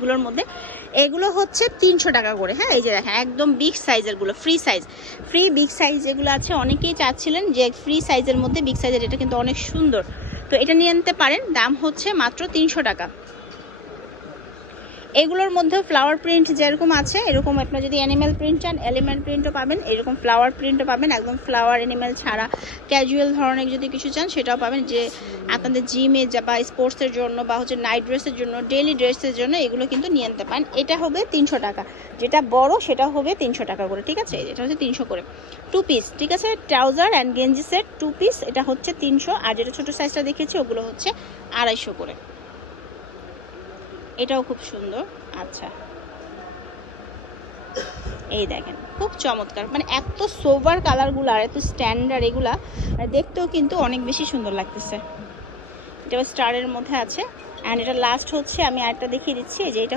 এগুলোর মধ্যে এগুলো হচ্ছে 300 টাকা করে। হ্যাঁ, এই যে দেখেন একদম বিগ সাইজেরগুলো, ফ্রি বিগ সাইজ যেগুলো আছে, অনেকেই চাচ্ছিলেন যে ফ্রি সাইজের মধ্যে বিগ সাইজের, এটা কিন্তু অনেক সুন্দর। তো এটা নিয়ে নিতে পারেন, দাম হচ্ছে মাত্র 300 টাকা। এগুলোর মধ্যে ফ্লাওয়ার প্রিন্ট যেরকম আছে এরকম আপনার যদি অ্যানিমেল প্রিন্ট চান এলিমেন্ট প্রিন্টও পাবেন, এরকম ফ্লাওয়ার প্রিন্টও পাবেন, একদম ফ্লাওয়ার অ্যানিমেল ছাড়া ক্যাজুয়াল ধরনের যদি কিছু চান সেটাও পাবেন, যে আপনাদের জিমে বা স্পোর্টসের জন্য বা হচ্ছে নাইট ড্রেসের জন্য, ডেইলি ড্রেসের জন্য এগুলো কিন্তু নিয়ে নিতে পারেন। এটা হবে 300 টাকা, যেটা বড় সেটা হবে 300 টাকা করে, ঠিক আছে? এটা হচ্ছে 300 করে 2 পিস, ঠিক আছে? ট্রাউজার অ্যান্ড গেঞ্জি সেট 2 পিস, এটা হচ্ছে 300। আর যেটা ছোটো সাইজটা দেখেছি ওগুলো হচ্ছে 250 করে। এটাও খুব সুন্দর। আচ্ছা, এই দেখেন খুব চমৎকার, মানে এত সোবার কালারগুলো আর এত স্ট্যান্ডার্ড এগুলা, দেখতেও কিন্তু অনেক বেশি সুন্দর লাগতেছে। এটা স্টারের মধ্যে আছে। অ্যান্ড এটা লাস্ট হচ্ছে, আমি আরেকটা দেখিয়ে দিচ্ছি, যে এটা